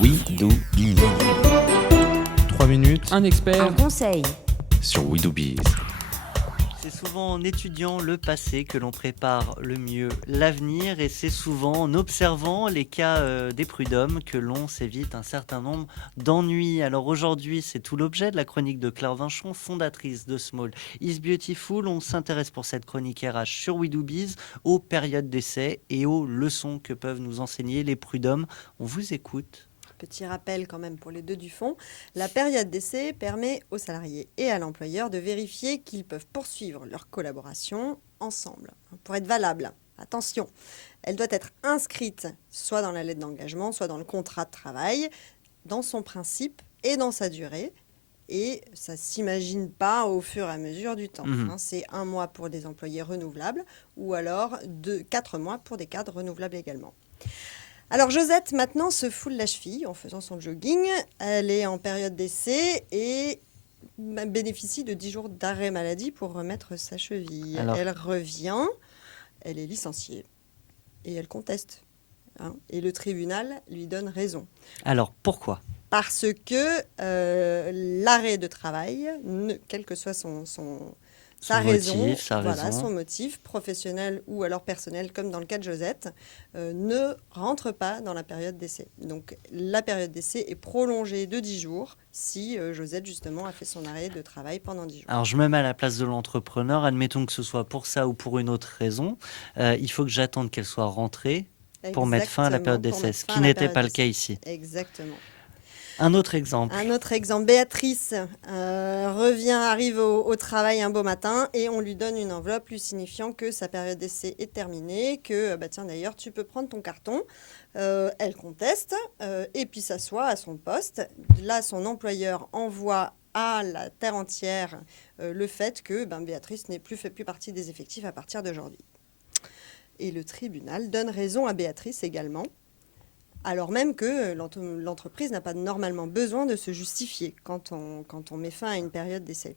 We Do Biz. 3 minutes. Un expert. Un conseil. Sur We Do Biz. C'est souvent en étudiant le passé que l'on prépare le mieux l'avenir et c'est souvent en observant les cas des prud'hommes que l'on s'évite un certain nombre d'ennuis. Alors aujourd'hui, c'est tout l'objet de la chronique de Claire Vinchon, fondatrice de Small is Beautiful. On s'intéresse pour cette chronique RH sur We Do Biz aux périodes d'essai et aux leçons que peuvent nous enseigner les prud'hommes. On vous écoute. Petit rappel quand même pour les deux du fond, la période d'essai permet aux salariés et à l'employeur de vérifier qu'ils peuvent poursuivre leur collaboration ensemble. Pour être valable, attention, elle doit être inscrite soit dans la lettre d'engagement, soit dans le contrat de travail, dans son principe et dans sa durée. Et ça ne s'imagine pas au fur et à mesure du temps. C'est 1 mois pour des employés renouvelables ou alors 4 mois pour des cadres renouvelables également. Alors Josette maintenant se foule la cheville en faisant son jogging. Elle est en période d'essai et bénéficie de 10 jours d'arrêt maladie pour remettre sa cheville. Alors... Elle revient, elle est licenciée et elle conteste. Et le tribunal lui donne raison. Alors pourquoi ? Parce que l'arrêt de travail, quel que soit sa raison, son motif professionnel ou alors personnel, comme dans le cas de Josette, ne rentre pas dans la période d'essai. Donc la période d'essai est prolongée de 10 jours si Josette justement a fait son arrêt de travail pendant 10 jours. Alors je me mets à la place de l'entrepreneur, admettons que ce soit pour ça ou pour une autre raison, il faut que j'attende qu'elle soit rentrée pour mettre fin à la période d'essai, ce qui n'était pas le cas ici. Exactement. Un autre exemple. Béatrice arrive au travail un beau matin et on lui donne une enveloppe lui signifiant que sa période d'essai est terminée, que tiens d'ailleurs tu peux prendre ton carton. Elle conteste et puis s'assoit à son poste. Là, son employeur envoie à la terre entière le fait que Béatrice fait plus partie des effectifs à partir d'aujourd'hui. Et le tribunal donne raison à Béatrice également, alors même que l'entreprise n'a pas normalement besoin de se justifier quand on met fin à une période d'essai.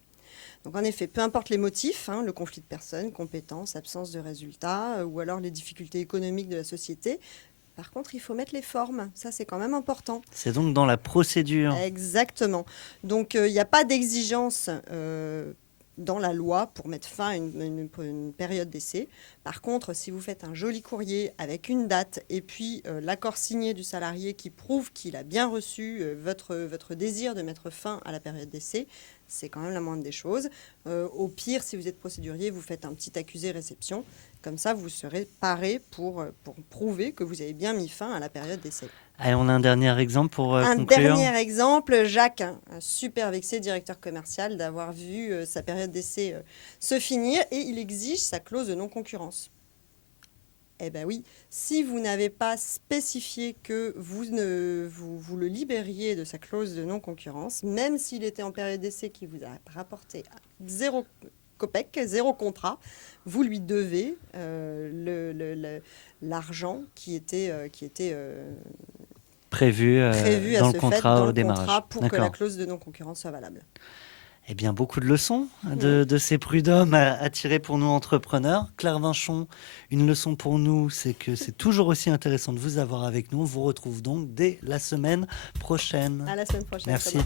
Donc en effet, peu importe les motifs, le conflit de personnes, compétences, absence de résultats, ou alors les difficultés économiques de la société, par contre, il faut mettre les formes. Ça, c'est quand même important. C'est donc dans la procédure. Exactement. Donc il n'y a pas d'exigence dans la loi pour mettre fin à une période d'essai. Par contre, si vous faites un joli courrier avec une date et puis l'accord signé du salarié qui prouve qu'il a bien reçu votre désir de mettre fin à la période d'essai, c'est quand même la moindre des choses. Au pire, si vous êtes procédurier, vous faites un petit accusé-réception. Comme ça, vous serez paré pour prouver que vous avez bien mis fin à la période d'essai. Allez, on a un dernier exemple pour conclure. Un dernier exemple, Jacques, super vexé, directeur commercial, d'avoir vu sa période d'essai se finir et il exige sa clause de non-concurrence. Eh bien oui, si vous n'avez pas spécifié que vous le libériez de sa clause de non-concurrence, même s'il était en période d'essai qui vous a rapporté 0 copec, 0 contrat, vous lui devez l'argent qui était prévu dans le contrat au démarrage. Pour que la clause de non-concurrence soit valable. Eh bien, beaucoup de leçons de ces prud'hommes à tirer pour nous entrepreneurs. Claire Vinchon, une leçon pour nous, c'est que c'est toujours aussi intéressant de vous avoir avec nous. On vous retrouve donc dès la semaine prochaine. À la semaine prochaine. Merci. Thomas.